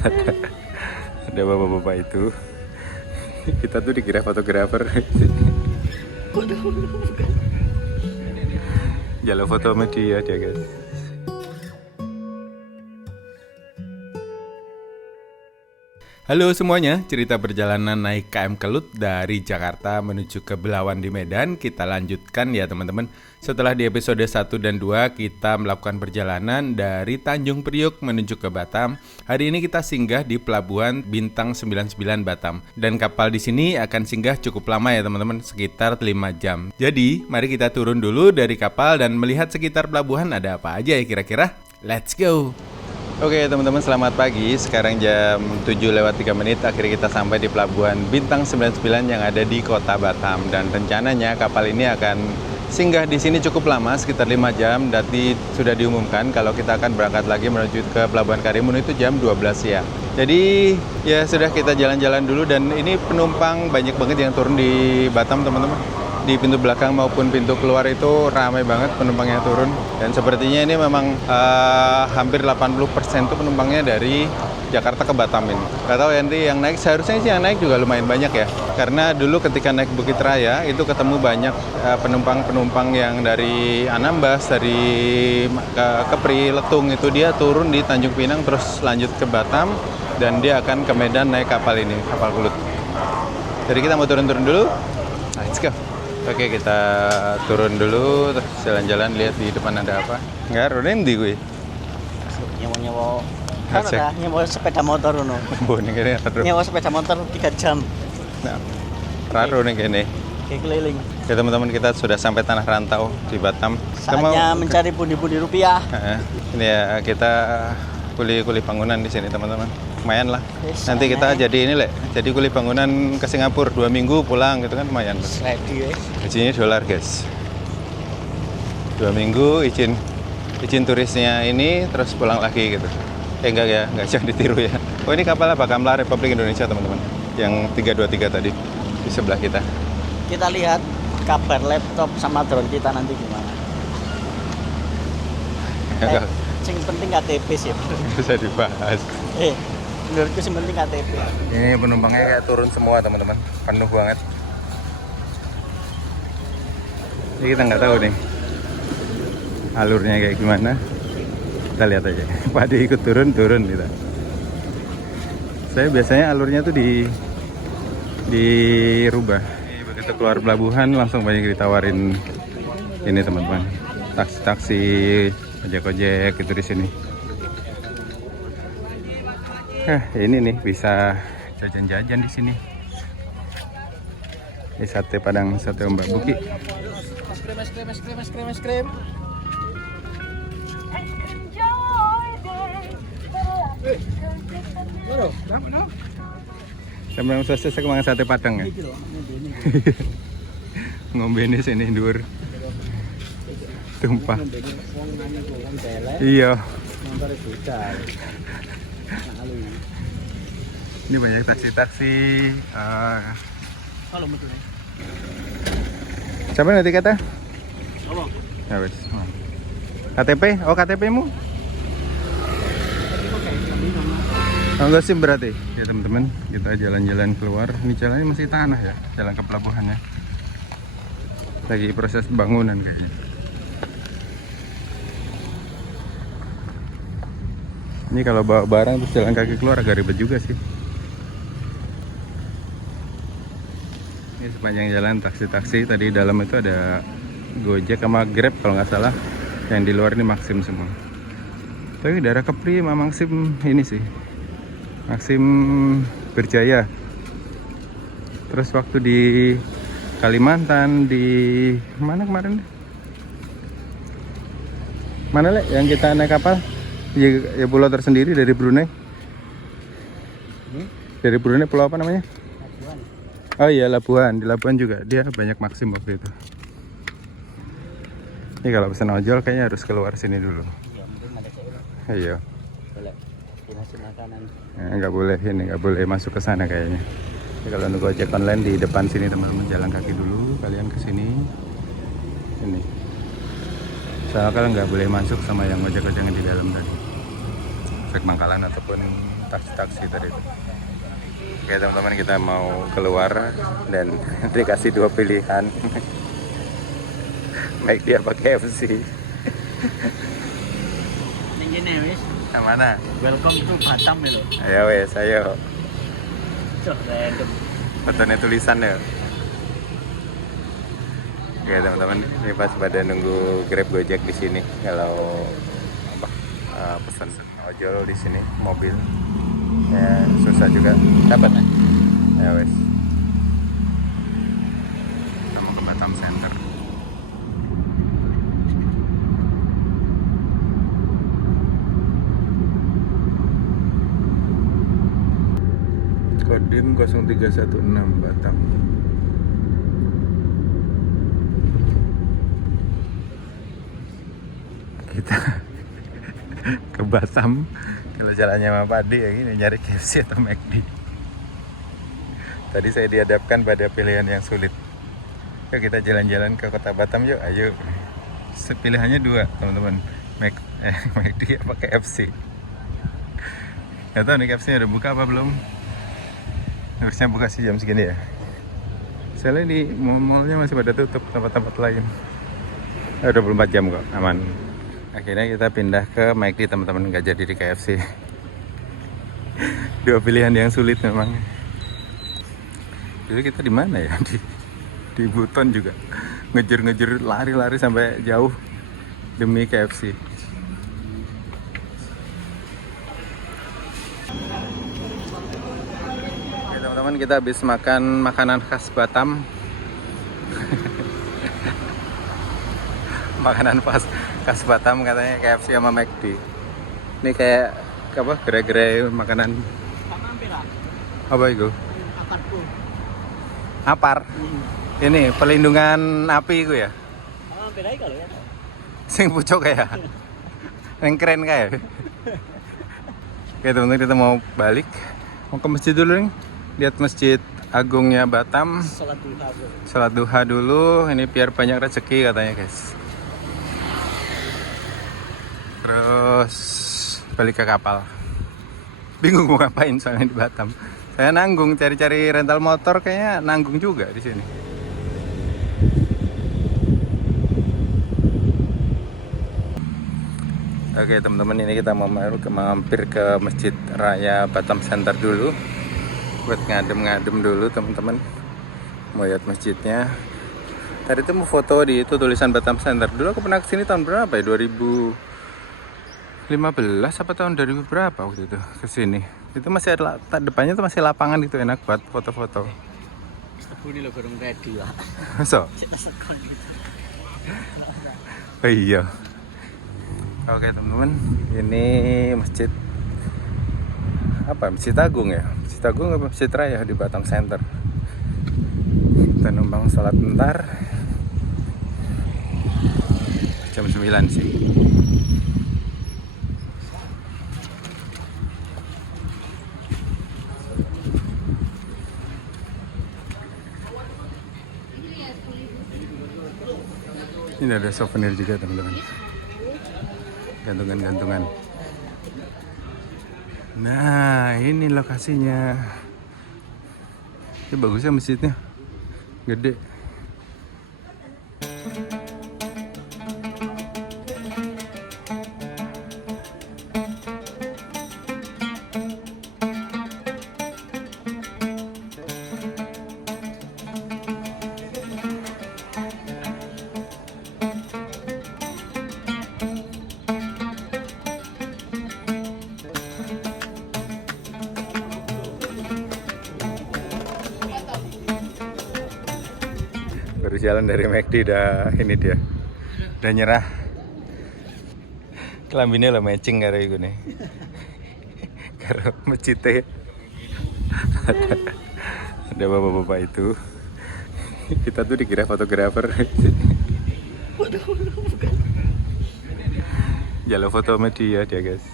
Ada bapak-bapak itu. Kita tuh dikira fotografer. Jalan foto media dia guys. Halo semuanya, cerita perjalanan naik KM Kelut dari Jakarta menuju ke Belawan di Medan kita lanjutkan ya teman-teman. Setelah di episode 1 dan 2 kita melakukan perjalanan dari Tanjung Priok menuju ke Batam. Hari ini kita singgah di Pelabuhan Bintang 99 Batam. Dan kapal di sini akan singgah cukup lama ya teman-teman, sekitar 5 jam. Jadi mari kita turun dulu dari kapal dan melihat sekitar pelabuhan ada apa aja ya kira-kira. Let's go! Oke teman-teman, selamat pagi. Sekarang jam 7:03 akhirnya kita sampai di Pelabuhan Bintang 99 yang ada di Kota Batam. Dan rencananya kapal ini akan singgah di sini cukup lama, sekitar 5 jam. Nanti sudah diumumkan kalau kita akan berangkat lagi menuju ke Pelabuhan Karimun itu jam 12 siang. Jadi ya sudah, kita jalan-jalan dulu. Dan ini penumpang banyak banget yang turun di Batam teman-teman. Di pintu belakang maupun pintu keluar itu ramai banget penumpangnya turun. Dan sepertinya ini memang hampir 80% itu penumpangnya dari Jakarta ke Batam ini. Gak tahu ya nanti yang naik, seharusnya sih yang naik juga lumayan banyak ya. Karena dulu ketika naik Bukit Raya itu ketemu banyak penumpang-penumpang yang dari Anambas, dari Kepri, Letung, itu dia turun di Tanjung Pinang terus lanjut ke Batam. Dan dia akan ke Medan naik kapal ini, kapal Kelut. Jadi kita mau turun-turun dulu. Let's go. Oke, kita turun dulu, terus jalan-jalan lihat di depan ada apa. Enggak, Ronendi gue. Nyewa kan ada nyewa sepeda motor no. Boning kene aduh. Nyewa sepeda motor 3 jam. Nah, raro nih kene. Kayak keliling. Ya teman-teman, kita sudah sampai tanah rantau di Batam. Saatnya mencari pundi-pundi rupiah. Ini ya, kita kuli-kuli bangunan di sini teman-teman. Lumayan lah. Nanti kita jadi ini jadi kuli bangunan ke Singapura 2 minggu pulang gitu kan, lumayan. Ready Izinnya $, guys. 2 minggu izin turisnya ini terus pulang lagi gitu. Enggak ya, enggak, jangan ditiru ya. Oh, ini kapal apa? Kamla Republik Indonesia teman-teman. Yang 323 tadi di sebelah kita. Kita lihat kabar laptop sama drone kita nanti gimana. Yang penting KTP sih. Bisa dibahas. Menurutku sih penting KTP. Ini penumpangnya kayak turun semua teman-teman, penuh banget. Jadi kita nggak tahu nih alurnya kayak gimana. Kita lihat aja. Pak Ade ikut turun gitu. Saya biasanya alurnya tuh dirubah. Begitu keluar pelabuhan langsung banyak ditawarin ini teman-teman. Taksi-taksi, ojek-ojek gitu di sini. Ini nih bisa jajan-jajan di sini. Ini sate Padang, sate Mbak Buki. Es krim. Sampai sosis saya kemana sate Padang ya? Ngombe ini sini dur. Tumpah. Iya. Ini banyak taksi-taksi. Kalau betul. Siapa nanti kata? Tolong. Ya wes. KTP? Oh, KTP-mu? Enggak sih berarti. Ya teman-teman, kita jalan-jalan keluar. Ini jalannya masih tanah ya, jalan ke pelabuhannya. Lagi proses bangunan kayaknya. Ini kalau bawa barang terus jalan kaki keluar agak ribet juga sih. Ini sepanjang jalan taksi-taksi. Tadi di dalam itu ada Gojek sama Grab kalau nggak salah. Yang di luar ini Maxim semua. Tapi daerah Kepri sama Maxim ini sih, Maxim berjaya. Terus waktu di Kalimantan, di mana kemarin? Mana Le yang kita naik kapal? Ya pulau tersendiri dari Brunei. Dari Brunei pulau apa namanya? Labuan. Oh iya, Labuan. Di Labuan juga dia banyak Maxim waktu itu. Ini kalau pesan ojol kayaknya harus keluar sini dulu. Iya, mungkin ada saya. Iya. Boleh. Dinasi makanan. Nggak boleh ini, nggak boleh masuk ke sana kayaknya. Jadi kalau nunggu ojek online di depan sini teman-teman, jalan kaki dulu, kalian ke sini. Ini. Soalnya kalian nggak boleh masuk sama yang ojek-ojek yang di dalam tadi. Efek Bangkalan ataupun taksi-taksi tadi itu. Oke teman-teman, kita mau keluar dan dikasih dua pilihan. Baik dia pakai KFC. Ini wis. Yang mana? Welcome to Batam lho. Ayo wes, ayo. Cok random. Fotonya tulisan ya. Oke teman-teman, ini pas pada nunggu Grab Gojek di sini. Kalau pesan ojol di sini mobil, ya susah juga dapat. Ya wes. Kita mau ke Batam Center. Kodim 0316 Batam. Kita ke Batam, kalau jalannya sama Padi ya gini, nyari KFC atau McD. Tadi saya dihadapkan pada pilihan yang sulit. Yuk kita jalan-jalan ke kota Batam yuk, ayo. Pilihannya dua teman-teman, McD apa KFC. Gak tau nih KFC udah buka apa belum. Harusnya buka sih jam segini ya. Soalnya di mall-mallnya masih pada tutup, tempat-tempat lain. 24 jam kok, aman. Akhirnya kita pindah ke McD teman-teman, nggak jadi di KFC. Dua pilihan yang sulit memang. Jadi kita di mana ya? Di Buton juga. Ngejar-ngejar, lari-lari sampai jauh demi KFC. Teman-teman, kita habis makan makanan khas Batam. Makanan khas Batam katanya KFC sama McD. Ini kayak apa? Gerai-gerai makanan. Apa itu? Apar. Ini pelindungan api itu ya? Kalau ya. Sing pucuk kayak. Yang keren kayak. Oke teman-teman, kita mau balik. Mau ke masjid dulu nih. Lihat Masjid Agungnya Batam. Salat duha dulu. Ini biar banyak rezeki katanya guys. Terus balik ke kapal. Bingung mau ngapain soalnya di Batam. Saya nanggung cari-cari rental motor, kayaknya nanggung juga di sini. Oke teman-teman, ini kita mau mampir ke Masjid Raya Batam Center dulu. Buat ngadem-ngadem dulu teman-teman. Mau lihat masjidnya. Tadi tuh mau foto di itu tulisan Batam Center. Dulu aku pernah kesini tahun berapa ya? 2015 apa tahun 2000 berapa waktu itu kesini. Itu masih ada depannya tuh masih lapangan gitu, enak buat foto-foto. Aku ini lo gorong ready lah. So. Oh iya. Oke teman-teman, ini masjid apa? Masjid Agung ya? Masjid Agung apa Masjid Raya di Batam Center. Kita numpang sholat bentar. Jam 9 sih. Ini ada souvenir juga teman-teman. Gantungan-gantungan. Nah, ini lokasinya. Ini bagus ya masjidnya. Gede. Baru jalan dari McD ini dia udah nyerah. Kelambinnya lo matching karo iku nih. Karo masjidnya. Ada bapak-bapak itu. Kita tuh dikira fotografer. Jalan foto media dia guys.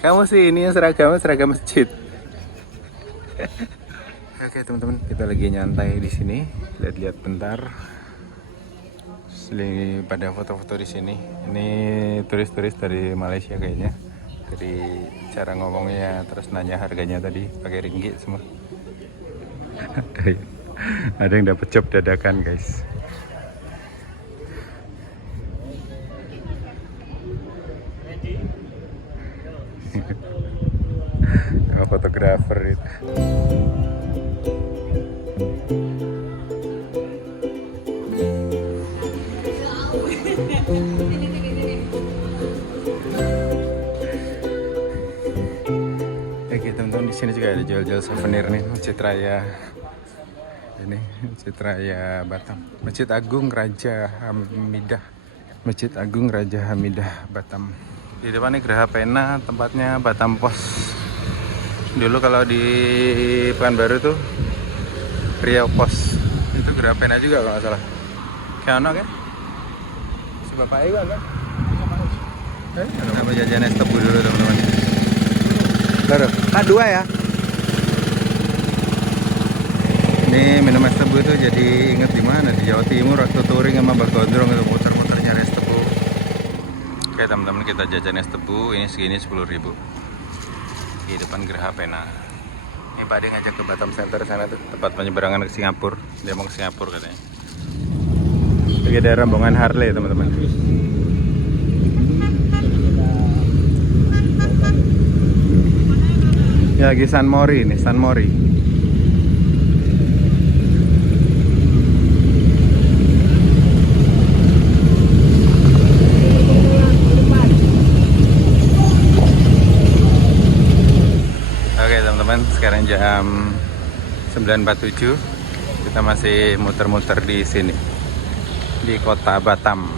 Kamu sih ini yang seragam masjid. Oke teman-teman, kita lagi nyantai di sini, lihat-lihat bentar. Pada foto-foto di sini. Ini turis-turis dari Malaysia kayaknya. dari cara ngomongnya, terus nanya harganya tadi pakai ringgit semua. Ada yang dapat job dadakan guys. Fotografer itu. Oke teman-teman, di sini juga ada jual-jual souvenir nih, Masjid Raya. Ini Masjid Raya Batam, Masjid Agung Raja Hamidah, Masjid Agung Raja Hamidah Batam. Di depan ini Geraha Pena, tempatnya Batam Pos. Dulu kalau di Pekanbaru tuh Riau Pos, itu Geraha Pena juga kalau nggak salah. Kayak kan? Bapak Iwan kan? Apa jajan es tebu dulu teman-teman. Baru, dua ya. Ini minum es tebu itu jadi inget di mana, di Jawa Timur waktu touring sama Mbak Gondrong itu muter-muter nyari es tebu. Oke teman-teman, kita jajan es tebu ini segini 10.000 di depan Geraha Pena. Ini Pak Ade ngajak ke Batam Center sana tuh, tempat penyeberangan ke Singapura. Dia mau ke Singapura katanya. Lagi ada rombongan Harley teman-teman. Ya lagi San Mori nih, San Mori. Oke teman-teman, sekarang jam 9.47. Kita masih muter-muter di sini, di kota Batam.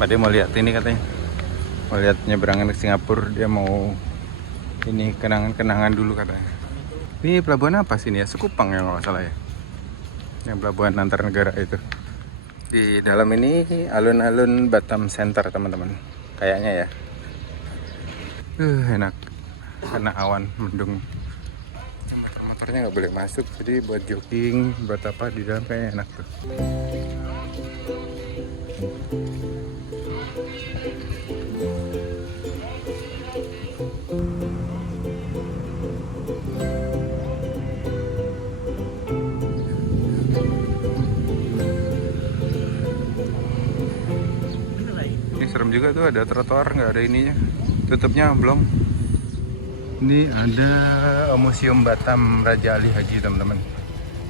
Pada mau lihat ini katanya, mau lihat penyeberangan ke Singapura. Dia mau ini kenangan-kenangan dulu katanya. Ini pelabuhan apa sih ini ya? Sekupang ya kalau salah ya, yang pelabuhan antar negara itu. Di dalam ini alun-alun Batam Center teman-teman, kayaknya ya. Enak karena awan mendung. Motornya nggak boleh masuk, jadi buat jogging, buat apa di dalam kayaknya enak tuh. Ini serem juga tuh, ada trotoar nggak ada ininya, tutupnya belum. Ini ada Museum Batam Raja Ali Haji teman-teman.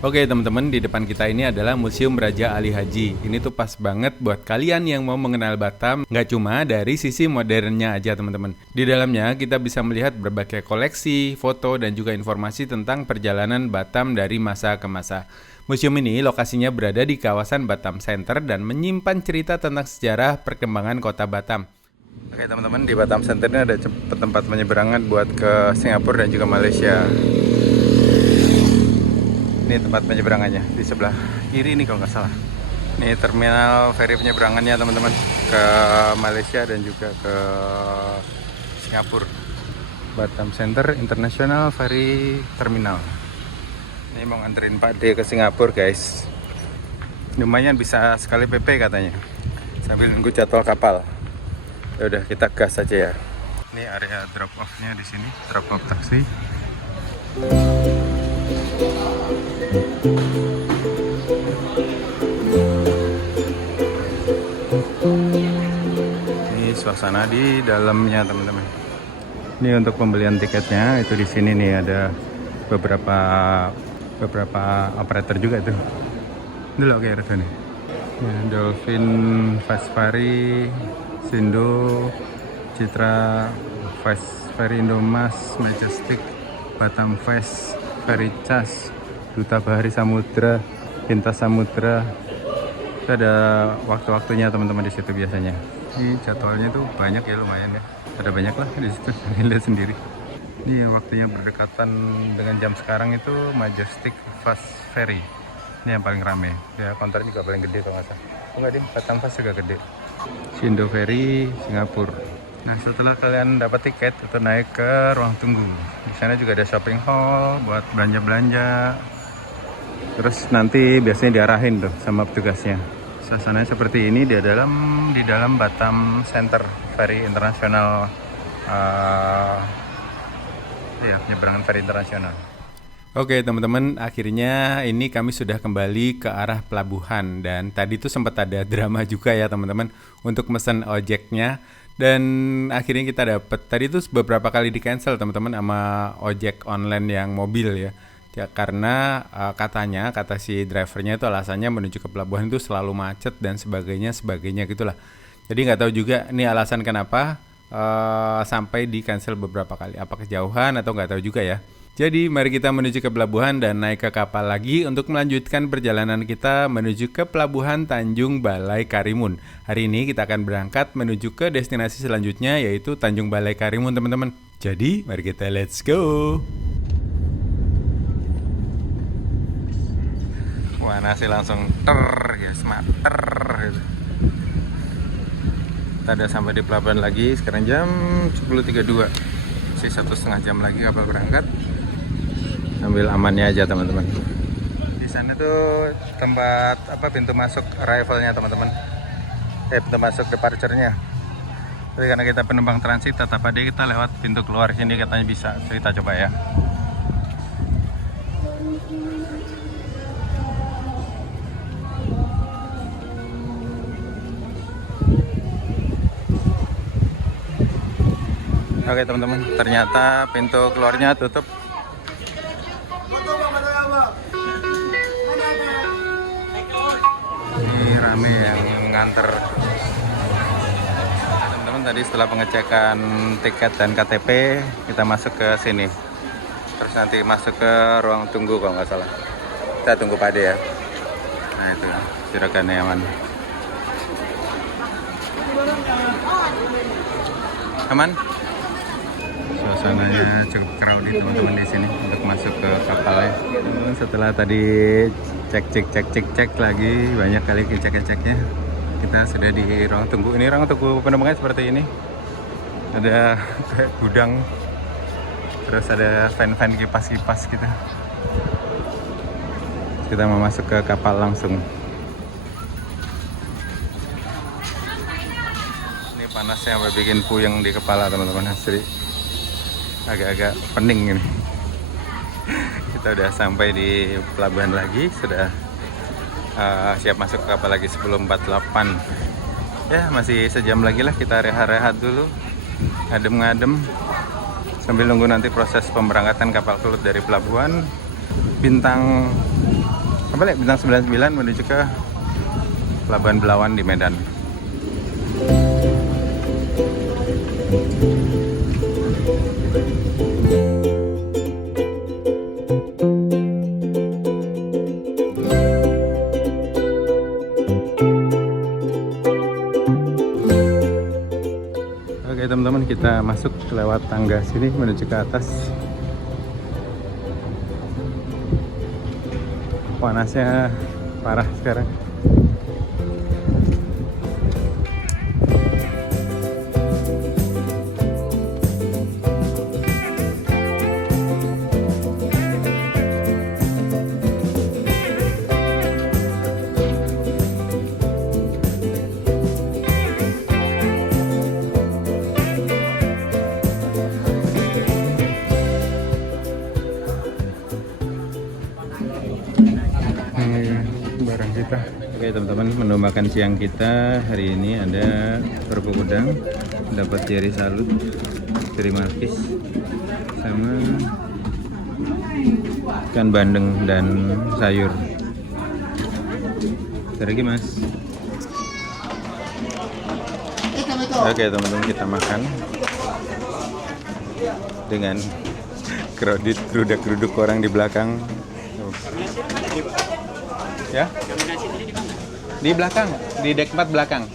Oke teman-teman, di depan kita ini adalah Museum Raja Ali Haji. Ini tuh pas banget buat kalian yang mau mengenal Batam, nggak cuma dari sisi modernnya aja teman-teman. Di dalamnya kita bisa melihat berbagai koleksi, foto, dan juga informasi tentang perjalanan Batam dari masa ke masa. Museum ini lokasinya berada di kawasan Batam Center dan menyimpan cerita tentang sejarah perkembangan kota Batam. Oke teman-teman, di Batam Center ini ada tempat penyeberangan buat ke Singapura dan juga Malaysia. Ini tempat penyeberangannya di sebelah kiri ini kalau nggak salah. Ini terminal ferry penyeberangannya teman-teman, ke Malaysia dan juga ke Singapura. Batam Center International Ferry Terminal. Ini mau nganterin Pak D ke Singapura guys. Lumayan bisa sekali PP katanya, sambil nunggu jadwal kapal. Ya udah, kita gas aja ya. Ini area drop off-nya di sini, drop off taksi. Ini suasana di dalamnya teman-teman. Ini untuk pembelian tiketnya itu di sini nih, ada beberapa operator juga tuh. Ini loh kayak nih. Ya, Dolphin Fastfari, Sindo, Citra, Fast Ferry Indomas, Majestic, Batam Fast, Ferry Cas, Duta Bahari Samudra, Lintas Samudra. Itu ada waktu-waktunya teman-teman di situ biasanya. Ini jadwalnya tuh banyak ya, lumayan ya. Ada banyak lah di situ, lihat sendiri. Ini yang waktunya berdekatan dengan jam sekarang itu Majestic Fast Ferry. Ini yang paling rame. Ya, konter juga paling gede kalau nggak salah. Oh nggak deh, Batam Fast juga gede. Sindo Ferry Singapura. Nah setelah kalian dapat tiket itu naik ke ruang tunggu. Di sana juga ada shopping hall buat belanja-belanja. Terus nanti biasanya diarahin tuh sama petugasnya. Suasananya seperti ini di dalam Batam Center Ferry International penyeberangan feri internasional. Oke teman-teman, akhirnya ini kami sudah kembali ke arah pelabuhan. Dan tadi tuh sempat ada drama juga ya teman-teman untuk mesen ojeknya. Dan akhirnya kita dapat, tadi tuh beberapa kali di cancel teman-teman sama ojek online yang mobil ya. Karena kata si drivernya itu alasannya menuju ke pelabuhan itu selalu macet dan sebagainya gitulah. Jadi nggak tahu juga nih alasan kenapa sampai di cancel beberapa kali. Apa kejauhan atau nggak tahu juga ya. Jadi mari kita menuju ke pelabuhan dan naik ke kapal lagi untuk melanjutkan perjalanan kita menuju ke pelabuhan Tanjung Balai Karimun. Hari ini kita akan berangkat menuju ke destinasi selanjutnya yaitu Tanjung Balai Karimun teman-teman. Jadi mari kita let's go. Wah nasi langsung ya smater gitu. Kita udah sampai di pelabuhan lagi, sekarang jam 10.32. Masih 1,5 jam lagi kapal berangkat. Ambil amannya aja teman-teman. Di sana tuh tempat pintu masuk arrivalnya teman-teman. Pintu masuk departure-nya. Tapi karena kita penumpang transit tetap aja kita lewat pintu keluar sini katanya bisa. Kita coba ya. Oke teman-teman, ternyata pintu keluarnya tutup. Ini rame yang nganter. Teman-teman, tadi setelah pengecekan tiket dan KTP, kita masuk ke sini. Terus nanti masuk ke ruang tunggu kalau nggak salah. Kita tunggu Pak Ade ya. Nah itu, silakan ya aman. Aman? Suasananya cukup crowded teman-teman di sini untuk masuk ke kapalnya. Setelah tadi cek lagi banyak kali cek-ceknya, kita sudah di ruang tunggu. Ini ruang tunggu penerbangan seperti ini. Ada kayak gudang, terus ada fan-fan kipas-kipas kita. Kita mau masuk ke kapal langsung. Ini panasnya sampai bikin puyeng di kepala teman-teman, asli. Agak-agak pening ini. Kita udah sampai di pelabuhan lagi, sudah siap masuk ke kapal lagi sebelum 48. Ya masih sejam lagi lah, kita rehat-rehat dulu, adem-ngadem sambil nunggu nanti proses pemberangkatan kapal kelut dari pelabuhan Bintang 99 menuju ke Pelabuhan Belawan di Medan. Oke teman-teman, kita masuk lewat tangga sini menuju ke atas. Panasnya parah sekarang. Barang kita. Oke teman-teman, menu makan siang kita hari ini ada kerupuk udang, dapat jeri salut, jeri markis, sama ikan bandeng dan sayur. Ada lagi mas. Oke teman-teman, kita makan dengan geruduk orang di belakang. Ya, di belakang, di dek 4 belakang.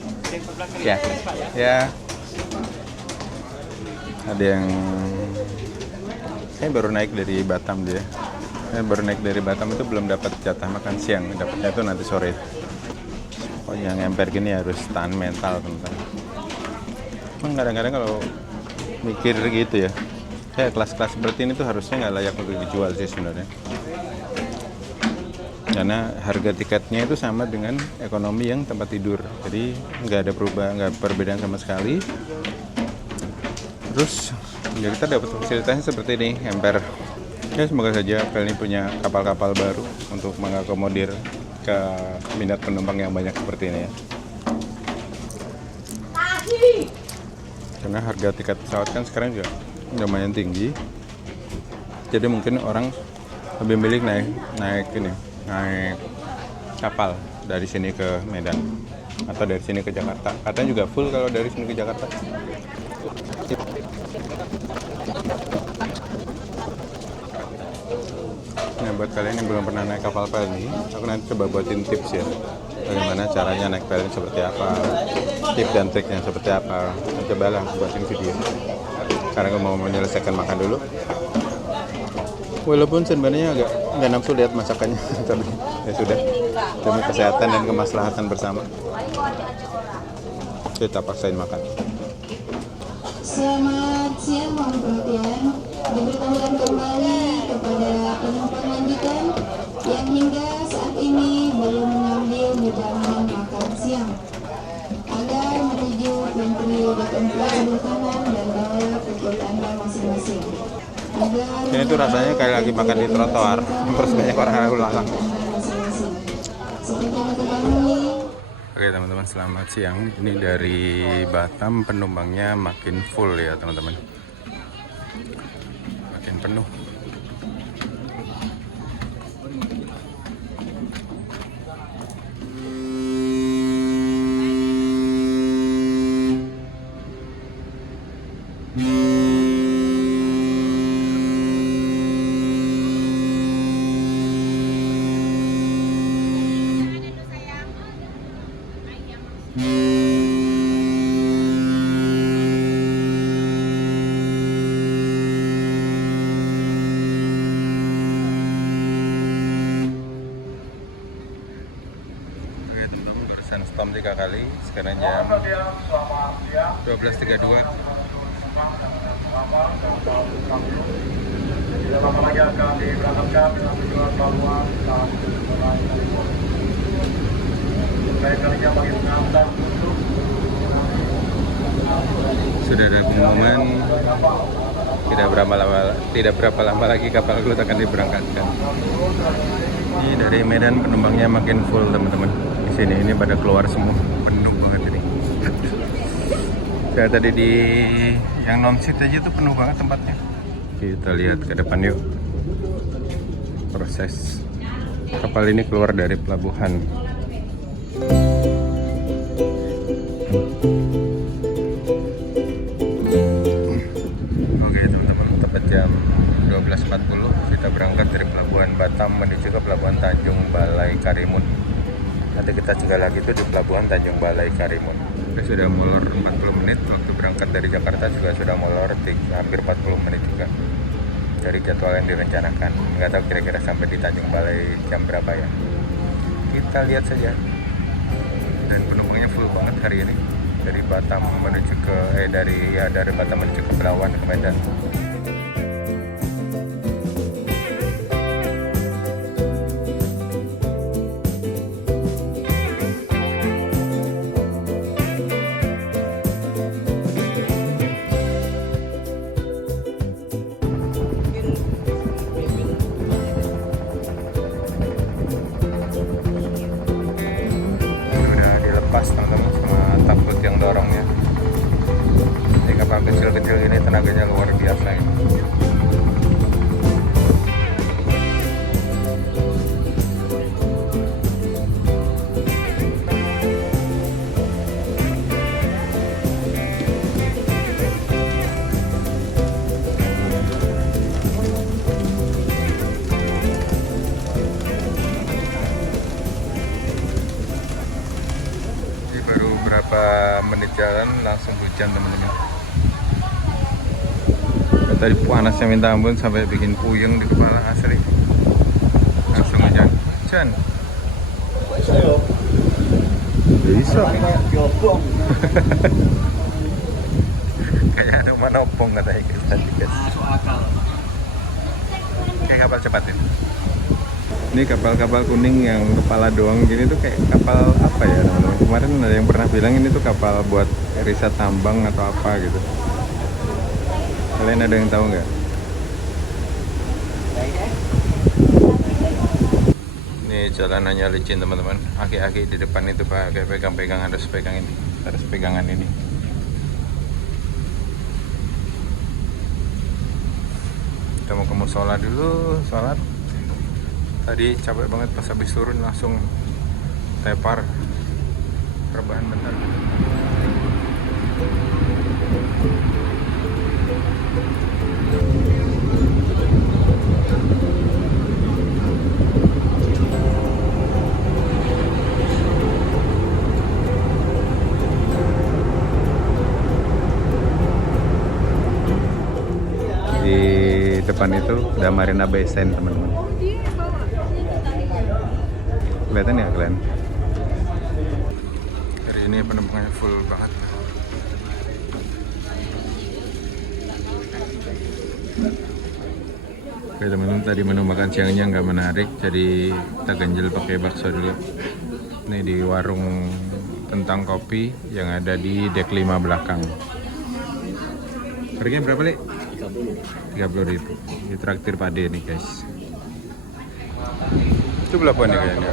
Ya, ya. Ada yang saya baru naik dari Batam dia. Saya baru naik dari Batam itu belum dapat jatah makan siang, dapatnya itu nanti sore. Pokoknya ngemper gini harus tahan mental teman-teman. Emang kadang-kadang kalau mikir gitu ya, kayak kelas-kelas seperti ini tuh harusnya nggak layak untuk dijual sih sebenarnya. Karena harga tiketnya itu sama dengan ekonomi yang tempat tidur, jadi nggak ada perubahan, nggak perbedaan sama sekali. Terus ya kita dapat fasilitasnya seperti ini, emper. Ya semoga saja kali ini punya kapal-kapal baru untuk mengakomodir ke minat penumpang yang banyak seperti ini ya. Karena harga tiket pesawat kan sekarang juga lumayan tinggi. Jadi mungkin orang lebih milih naik kapal dari sini ke Medan atau dari sini ke Jakarta. Katanya juga full kalau dari sini ke Jakarta. Nah, buat kalian yang belum pernah naik kapal pelni, aku nanti coba buatin tips ya. Bagaimana caranya naik pelni seperti apa, tips dan triknya seperti apa. Cobalah buatin video. Karena aku mau menyelesaikan makan dulu. Walaupun sebenarnya nggak nafsu lihat masakannya, tapi ya sudah, demi kesehatan dan kemaslahatan bersama, kita paksain makan. Selamat siang, mohon perhatian. Diberitahukan kembali kepada penumpang lanjutan yang hingga saat ini belum mengambil hidangan makan siang agar menuju pantry di tempat sebelah kanan dan bawa pukul Anda masing-masing. Ini tuh rasanya kayak lagi makan di trotoar, terus banyak orang lalu lalang. Oke teman-teman, selamat siang. Ini dari Batam penumpangnya makin full ya teman-teman, makin penuh. Stom 3 kali, sekarang jam 12.32. Sudah ada pengumuman, tidak berapa lama lagi kapal Kelut akan diberangkatkan. Ini dari Medan penumpangnya makin full teman-teman. Di sini ini pada keluar semua, penuh banget ini. Saya tadi di yang non seat aja tuh penuh banget tempatnya. Kita lihat ke depan yuk. Proses kapal ini keluar dari pelabuhan. Oke teman-teman, tepat jam 12.40 kita berangkat dari pelabuhan Batam menuju ke pelabuhan Tanjung Balai Karimun. Nanti kita tinggal lagi tuh di pelabuhan Tanjung Balai Karimun. Kita sudah molor 40 menit, waktu berangkat dari Jakarta juga sudah molor hampir 40 menit juga dari jadwal yang direncanakan. Nggak tahu kira-kira sampai di Tanjung Balai jam berapa ya. Kita lihat saja. Dan penumpangnya full banget hari ini dari Batam menuju ke dari Batam menuju ke Belawan ke Medan. Teman-teman, sama takut yang dorongnya. Ini kapal kecil-kecil ini tenaganya luar biasa ini. Berapa menit jalan langsung hujan teman-teman. Tadi panasnya minta ampun sampai bikin puyeng di kepala asli. Langsung hujan. Hujan. Bisa. Kayak ada manopong katanya tadi guys. Kayak kapal cepat ini. Ini kapal-kapal kuning yang kepala doang gini tuh kayak kapal apa ya teman-teman? Kemarin ada yang pernah bilang ini tuh kapal buat riset tambang atau apa gitu. Kalian ada yang tahu nggak? Ini jalanannya licin teman-teman. Aki-aki di depan itu pakai pegang-pegang, harus pegang ini, harus pegangan ini. Kita mau ke musola dulu, sholat. Tadi capek banget pas habis turun langsung tepar, rebahan bentar. Di depan itu ada Marina Bay Sands teman-teman. Kelihatan ya kalian? Hari ini penumpangnya full banget. Oke teman-teman, tadi menu makan siangnya nggak menarik, jadi kita ganjel pakai bakso dulu. Ini di warung Kentang Kopi yang ada di dek 5 belakang. Harganya berapa, Lek? 30.000. Ini traktir Pak D nih guys. Itu pelabuhan nih kayaknya.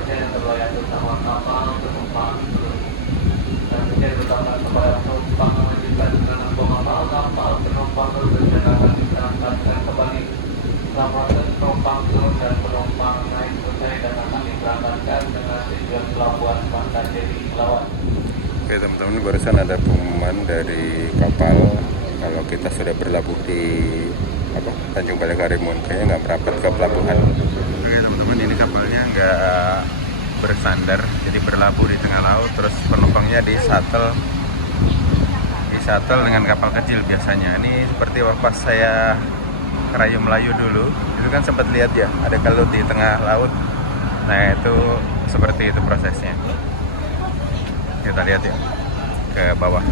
Oke teman-teman, barusan ada pengumuman dari kapal kalau kita sudah berlabuh di Tanjung Balai Karimun. Kayaknya nggak merapat ke pelabuhan. Oke teman-teman, ini kapalnya nggak bersandar, jadi berlabuh di tengah laut, terus penumpangnya di shuttle dengan kapal kecil biasanya. Ini seperti pas saya Rayu Melayu dulu, itu kan sempat lihat ya ada kalut di tengah laut. Nah itu seperti itu prosesnya. Kita lihat ya ke bawah.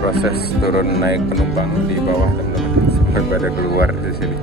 Proses turun naik penumpang di bawah teman-teman, sampai pada keluar di sini.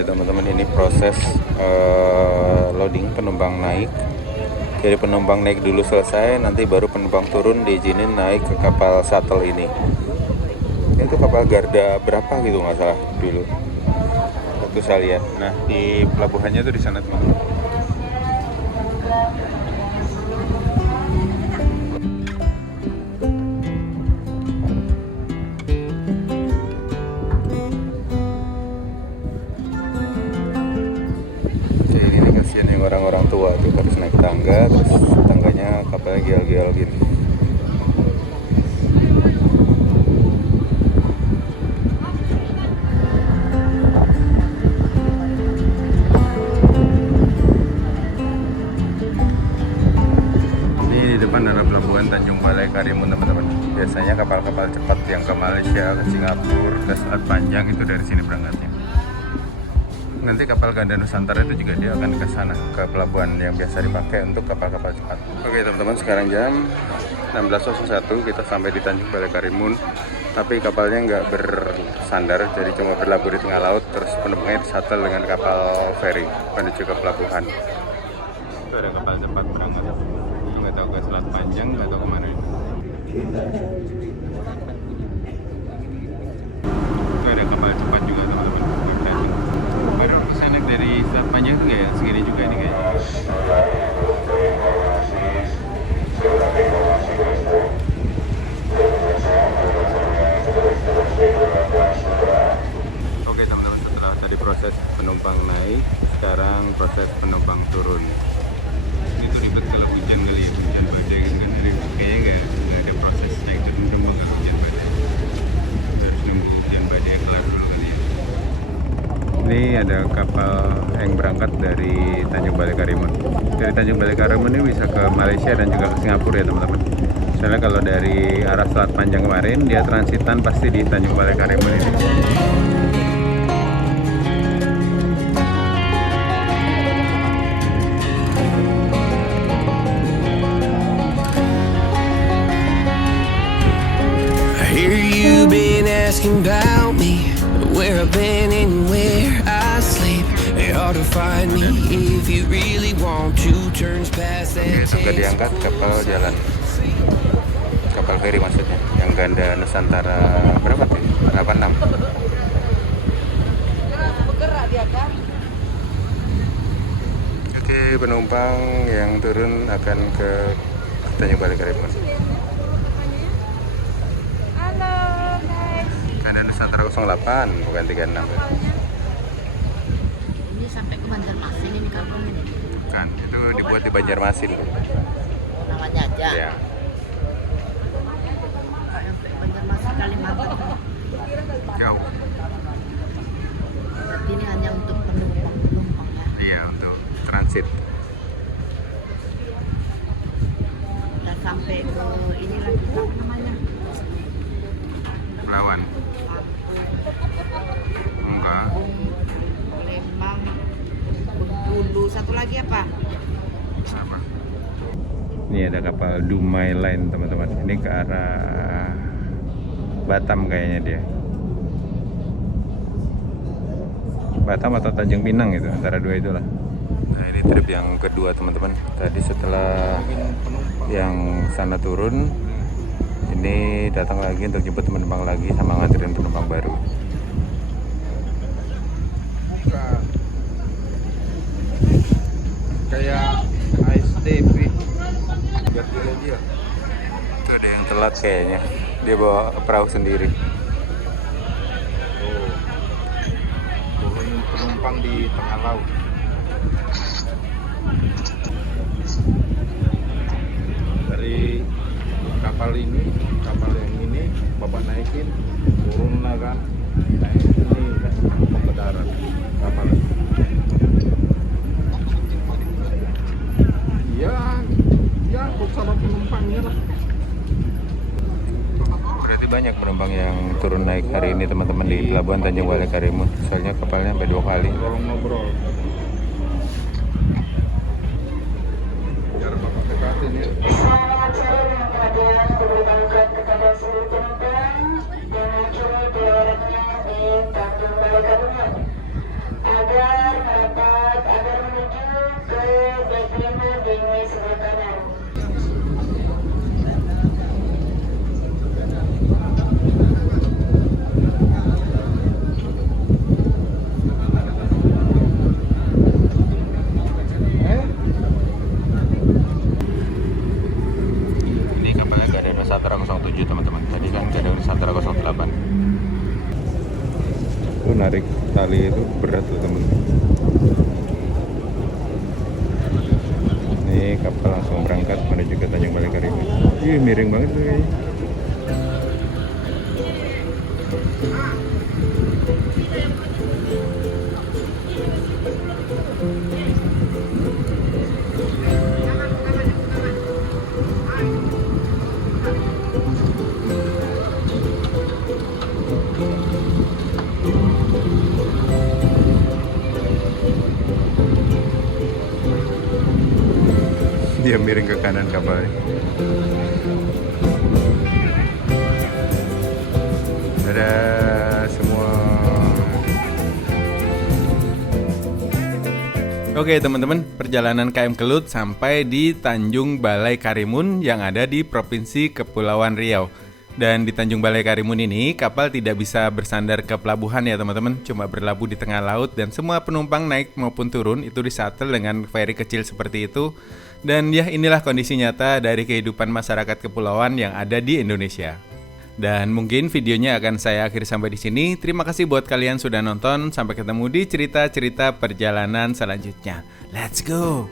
Teman-teman, ini proses loading penumpang naik. Jadi penumpang naik dulu selesai, nanti baru penumpang turun diizinin naik ke kapal shuttle ini. Itu kapal Garda berapa gitu nggak salah dulu waktu saya lihat. Nah di pelabuhannya tuh di sana teman-teman. Orang-orang tua tuh harus naik tangga, terus tangganya kapalnya gel-gel gini. Ini di depan adalah pelabuhan Tanjung Balai Karimun teman-teman. Biasanya kapal-kapal cepat yang ke Malaysia, ke Singapura, ke Selat Panjang itu dari sini berangkatnya. Nanti kapal Ganda Nusantara itu juga dia akan ke sana, ke pelabuhan yang biasa dipakai untuk kapal-kapal cepat. Oke teman-teman, sekarang jam 16.01, kita sampai di Tanjung Balai Karimun. Tapi kapalnya nggak bersandar, jadi cuma berlabuh di tengah laut, terus penumpangnya di-shuttle dengan kapal feri menuju ke pelabuhan. Itu ada kapal cepat berangkat. Nggak tahu ke Selat Panjang, nggak tahu kemana ini. Itu ada kapal cepat juga teman-teman. Baru bisa naik dari Selat Panjang tuh kayak segini juga ini kayaknya. penumpang naik, sekarang proses penumpang turun. Ini tuh ribet kalau hujan kali ya, hujan badai gitu kan. Jadi kayaknya nggak ada proses naik turun penumpang kalau hujan badai. Harus nunggu hujan badai kelar dulu kali ya. Ini ada kapal yang berangkat dari Tanjung Balai Karimun. Dari Tanjung Balai Karimun ini bisa ke Malaysia dan juga ke Singapura ya teman-teman. Soalnya kalau dari arah Selat Panjang kemarin dia transitan pasti di Tanjung Balai Karimun ini. I hear you been asking about me, where I've been and where I sleep. It's hard to find me if you really want to. Turns past that. Sudah diangkat kapal jalan. Kapal feri maksudnya, yang ganda Nusantara berapa tuh? 86. Oke, penumpang yang turun akan ke Tanjung Balai Karimun. Halo guys. Ganda Nusantara 08, bukan 36. Ini sampai ke Banjarmasin ini kampung ini. Kan, itu dibuat di Banjarmasin. Namanya aja. Ya. Sampai Banjarmasin Kalimantan. Jauh. Berarti ini hanya untuk penumpang ya. Iya, untuk transit. Dan sampai ke ini lagi apa namanya? Lawan. Enggak. Lembang. Bengkulu. Satu lagi apa? Sama. Ini ada kapal Dumai Line teman-teman. Ini ke arah Batam kayaknya dia. Batam atau Tanjung Pinang itu, antara dua itulah. Nah ini trip yang kedua teman-teman. Tadi setelah yang sana turun, ini datang lagi untuk jemput penumpang lagi sama nganterin penumpang baru. Kayak ASDP biar dia Itu ada yang telat kayaknya. Dia bawa perahu sendiri. turun penumpang di tengah laut. Dari kapal yang ini bapak naikin, turun lah kan, naik ini kan ke darat kapal. Ya, kok sama penumpangnya lah. Berarti banyak penumpang yang turun naik hari ini teman-teman di Pelabuhan Tanjung Balai Karimun. Soalnya kapalnya sampai 2 kali. Tolong ngobrol. Biar bapak dekatin ya. Selamat sore dan perhatian diberitahukan kepada seluruh penumpang yang mengunjungi pelabuhannya di Tanjung Balai Karimun agar menuju ke dek 5 gangway sebelah kanan. Ini kapalnya Gada Nusantara 07 teman-teman. Tadi kan Gada Nusantara 08. Itu narik tali itu berat loh teman. Ini kapal langsung berangkat menuju ke Tanjung Balai Karimun. Ih, miring banget tuh kayaknya. Dia miring ke kanan kapalnya. Dadah semua. Oke teman-teman, perjalanan KM Kelut sampai di Tanjung Balai Karimun yang ada di Provinsi Kepulauan Riau. Dan di Tanjung Balai Karimun ini kapal tidak bisa bersandar ke pelabuhan ya teman-teman, cuma berlabuh di tengah laut dan semua penumpang naik maupun turun itu di-shuttle dengan feri kecil seperti itu. Dan ya inilah kondisi nyata dari kehidupan masyarakat kepulauan yang ada di Indonesia. Dan mungkin videonya akan saya akhiri sampai di sini. Terima kasih buat kalian sudah nonton. Sampai ketemu di cerita-cerita perjalanan selanjutnya. Let's go!